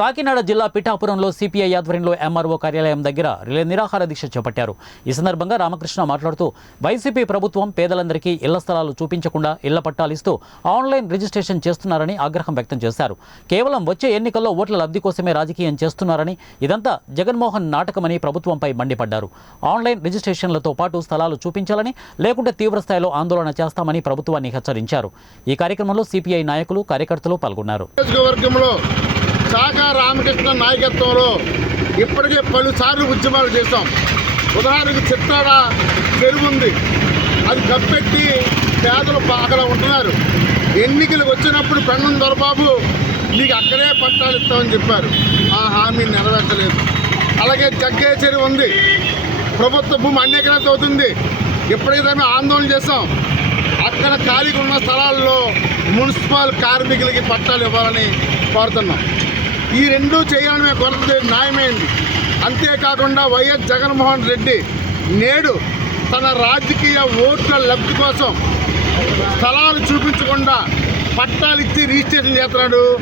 కాకినాడ జిల్లా పిఠాపురంలో సిపిఐ ఆధ్వర్యంలో ఎంఆర్ఓ కార్యాలయం దగ్గర రిలే నిరాహార దీక్ష చేపట్టారు. ఈ సందర్భంగా రామకృష్ణ మాట్లాడుతూ వైసీపీ ప్రభుత్వం పేదలందరికీ ఇళ్ల స్థలాలు చూపించకుండా ఇళ్ల పట్టాలు ఇస్తూ ఆన్లైన్ రిజిస్ట్రేషన్ చేస్తున్నారని ఆగ్రహం వ్యక్తం చేశారు. కేవలం వచ్చే ఎన్నికల్లో ఓట్ల లబ్ధి కోసమే రాజకీయం చేస్తున్నారని, ఇదంతా జగన్మోహన్ నాటకమని ప్రభుత్వంపై మండిపడ్డారు. ఆన్లైన్ రిజిస్ట్రేషన్లతో పాటు స్థలాలు చూపించాలని, లేకుంటే తీవ్రస్థాయిలో ఆందోళన చేస్తామని ప్రభుత్వాన్ని హెచ్చరించారు. ఈ కార్యక్రమంలో సిపిఐ నాయకులు, కార్యకర్తలు పాల్గొన్నారు. శాఖ రామకృష్ణ నాయకత్వంలో ఇప్పటికే పలుసార్లు ఉద్యమాలు చేస్తాం. ఉదాహరణకు చిత్తాడ చెరువు ఉంది, అది కప్పెట్టి పేదలు అక్కడ ఉంటున్నారు. ఎన్నికలకు వచ్చినప్పుడు పెన్నం దొరబాబు నీకు అక్కడే పట్టాలు ఇస్తామని చెప్పారు. ఆ హామీ నెరవేర్చలేదు. అలాగే జగ్గే చెరువు ఉంది, ప్రభుత్వ భూమి అన్ని ఎకరాలతో అవుతుంది. ఇప్పటికైతే మేము ఆందోళన చేస్తాం. అక్కడ ఖాళీగా ఉన్న స్థలాల్లో మున్సిపల్ కార్మికులకి పట్టాలు ఇవ్వాలని కోరుతున్నాం. ఈ రెండూ చేయాలని మేము కోరుతుంది న్యాయమైంది. అంతేకాకుండా వైఎస్ జగన్మోహన్ రెడ్డి నేడు తన రాజకీయ ఓట్ల లబ్ధి కోసం స్థలాలు చూపించకుండా పట్టాలు ఇచ్చి రిజిస్ట్రేషన్ చేస్తున్నాడు.